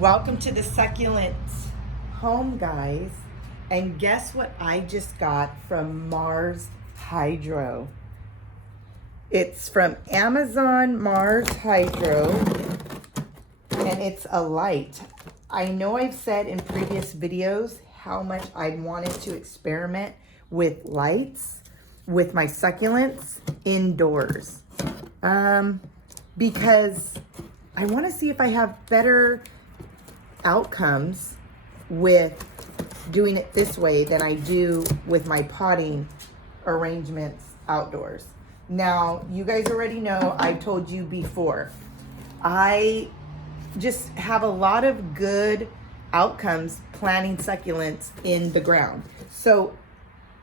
Welcome to the Succulent home, guys. And guess what I just got from Mars Hydro? It's from Amazon Mars Hydro, and it's a light. I know I've said in previous videos how much I wanted to experiment with lights with my succulents indoors. Because I want to see if I have better outcomes with doing it this way than I do with my potting arrangements outdoors. Now, you guys already know, I told you before, I just have a lot of good outcomes planting succulents in the ground. So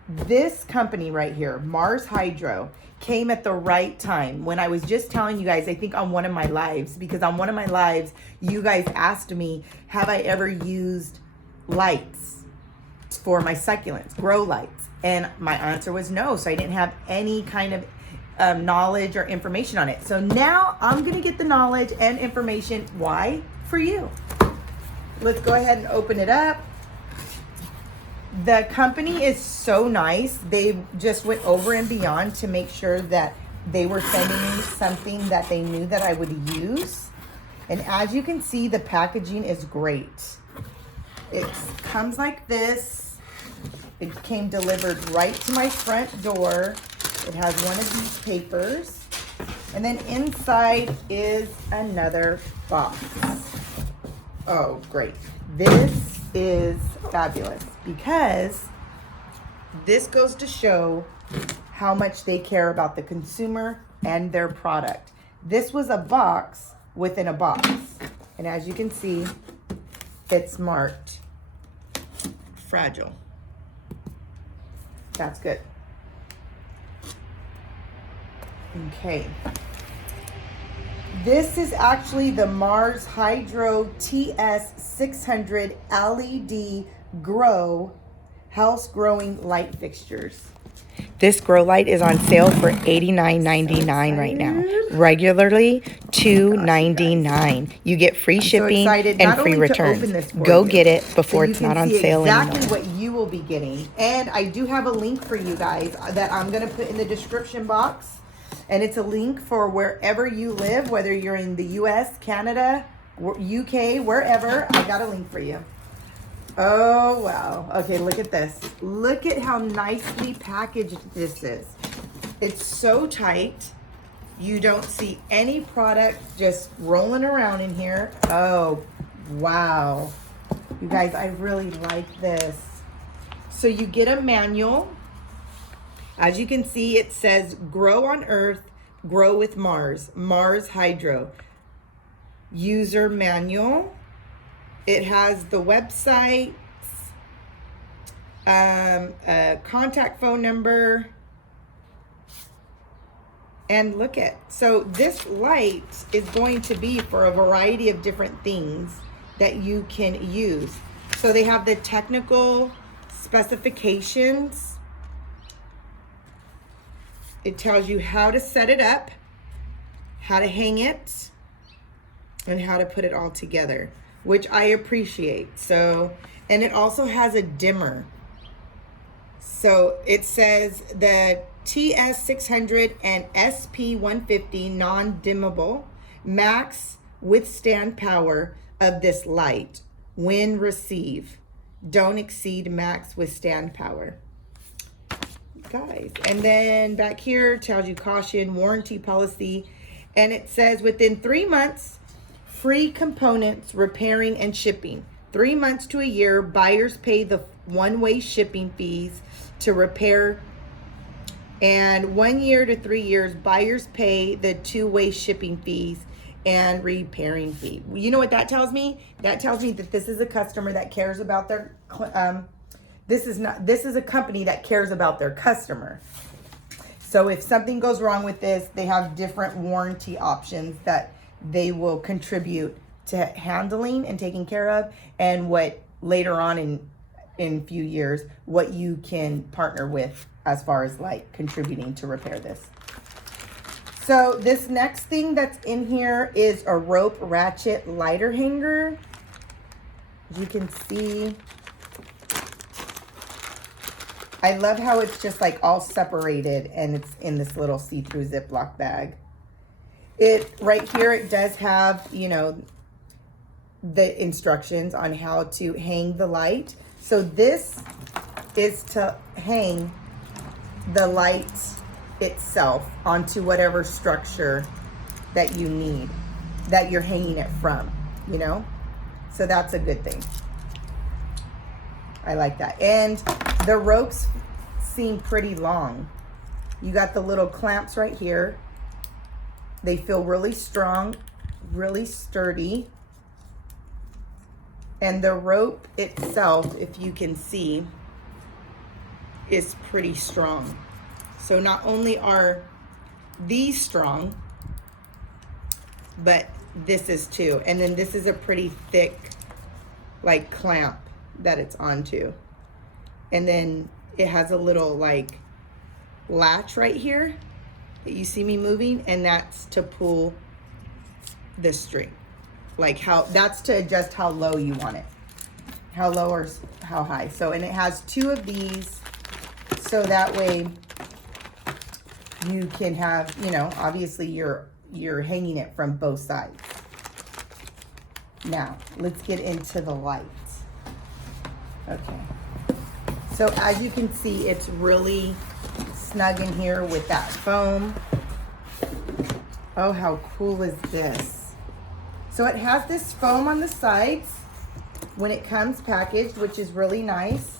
this company right here, Mars Hydro, came at the right time when I was just telling you guys, I think on one of my lives, because on one of my lives, you guys asked me, have I ever used lights for my succulents, grow lights? And my answer was no. So I didn't have any kind of knowledge or information on it. So now I'm going to get the knowledge and information. Why? For you. Let's go ahead and open it up. The company is so nice. They just went over and beyond to make sure that they were sending me something that they knew that I would use. And as you can see, the packaging is great. It comes like this. It came delivered right to my front door. It has one of these papers. And then inside is another box. Oh, great. This is fabulous because this goes to show how much they care about the consumer and their product. This was a box within a box. And as you can see, it's marked fragile. That's good. Okay. This is actually the Mars Hydro TS600 LED Grow House Growing Light Fixtures. This grow light is on sale for $89.99 right now. Regularly $2.99. You get free shipping and free returns. Go get it before it's not on sale anymore. Exactly what you will be getting. And I do have a link for you guys that I'm going to put in the description box. And it's a link for wherever you live, whether you're in the US, Canada, UK, wherever. I got a link for you. Oh, wow. Okay, look at this. Look at how nicely packaged this is. It's so tight. You don't see any product just rolling around in here. Oh, wow. You guys, I really like this. So you get a manual. As you can see, it says, grow on Earth, grow with Mars, Mars Hydro. User manual. It has the website, a contact phone number, and look at, so this light is going to be for a variety of different things that you can use. So they have the technical specifications. It tells you how to set it up, how to hang it, and how to put it all together, which I appreciate. So, and it also has a dimmer. So it says the TS600 and SP150 non-dimmable max withstand power of this light when receive. Don't exceed max withstand power. Guys, and then back here tells you caution, warranty policy, and it says within 3 months, free components, repairing and shipping. 3 months to a year, buyers pay the one-way shipping fees to repair, and 1 year to 3 years, buyers pay the two-way shipping fees and repairing fee. You know what that tells me? That tells me that this is a customer that cares about their this is a company that cares about their customer. So if something goes wrong with this, they have different warranty options that they will contribute to handling and taking care of, and what later on in a few years, what you can partner with as far as like contributing to repair this. So this next thing that's in here is a rope ratchet lighter hanger. As you can see, I love how it's just like all separated and it's in this little see-through Ziploc bag. Right here, it does have, you know, the instructions on how to hang the light. So this is to hang the light itself onto whatever structure that you need, that you're hanging it from, you know? So that's a good thing. I like that. And the ropes seem pretty long. You got the little clamps right here. They feel really strong, really sturdy. And the rope itself, if you can see, is pretty strong. So not only are these strong, but this is too. And then this is a pretty thick, like, clamp that it's onto. And then it has a little like latch right here that you see me moving, and that's to pull the string. Like that's to adjust how low you want it. How low or how high. So, and it has two of these, so that way you can have, you know, obviously you're hanging it from both sides. Now, let's get into the light. Okay. So as you can see, it's really snug in here with that foam. Oh, how cool is this? So it has this foam on the sides when it comes packaged, which is really nice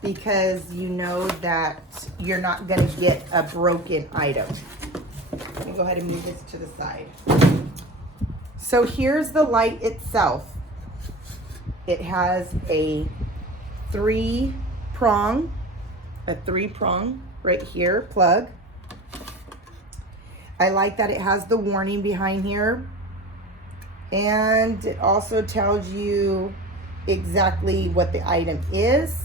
because you know that you're not gonna get a broken item. Let me go ahead and move this to the side. So here's the light itself. It has a three-prong right here, plug. I like that it has the warning behind here. And it also tells you exactly what the item is.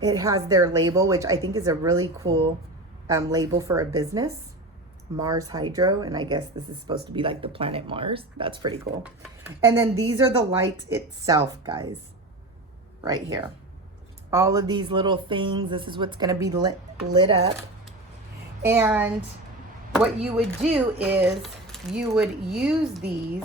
It has their label, which I think is a really cool label for a business. Mars Hydro, and I guess this is supposed to be like the planet Mars. That's pretty cool. And then these are the lights itself, guys. Right here. All of these little things, this is what's going to be lit up. And what you would do is you would use these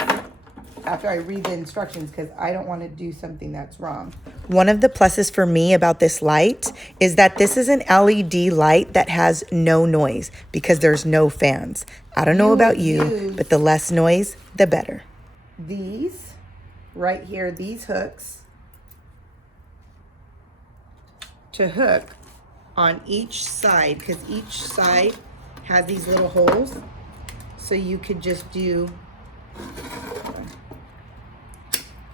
after I read the instructions, because I don't want to do something that's wrong. One of the pluses for me about this light is that this is an LED light that has no noise because there's no fans. I don't know about you, but the less noise, the better. These right here, these hooks to hook on each side, because each side has these little holes. So you could just do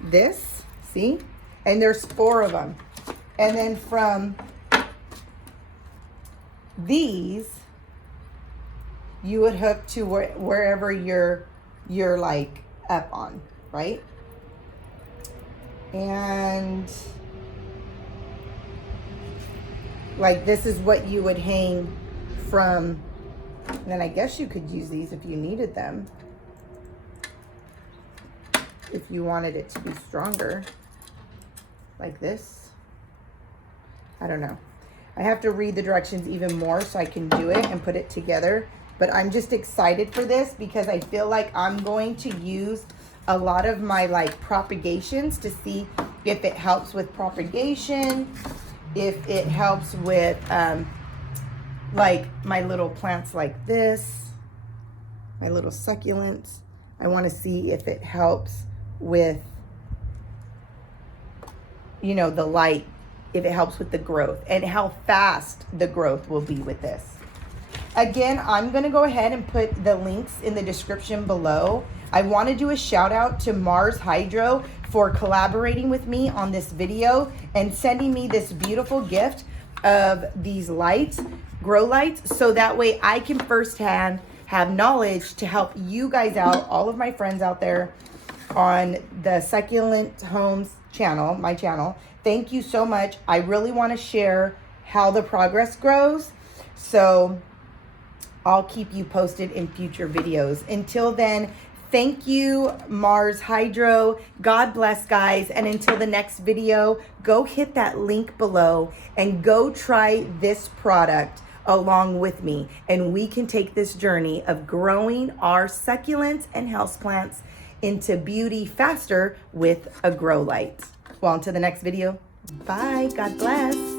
this, see? And there's 4 of them. And then from these, you would hook to wherever you're like up on, right? And like this is what you would hang from. And then I guess you could use these if you needed them. If you wanted it to be stronger, like this. I don't know. I have to read the directions even more so I can do it and put it together. But I'm just excited for this because I feel like I'm going to use a lot of my like propagations to see if it helps with propagation, if it helps with like my little plants like this, my little succulents. I want to see if it helps with, you know, the light, if it helps with the growth and how fast the growth will be with this. Again, I'm going to go ahead and put the links in the description below. I want to do a shout out to Mars Hydro for collaborating with me on this video and sending me this beautiful gift of these lights, grow lights, so that way I can firsthand have knowledge to help you guys out, all of my friends out there on the Succulent Homes channel, my channel. Thank you so much. I really want to share how the progress grows. So I'll keep you posted in future videos. Until then, Thank you, Mars Hydro. God bless, guys. And until the next video, go hit that link below and go try this product along with me. And we can take this journey of growing our succulents and houseplants into beauty faster with a grow light. Well, until the next video, bye. God bless.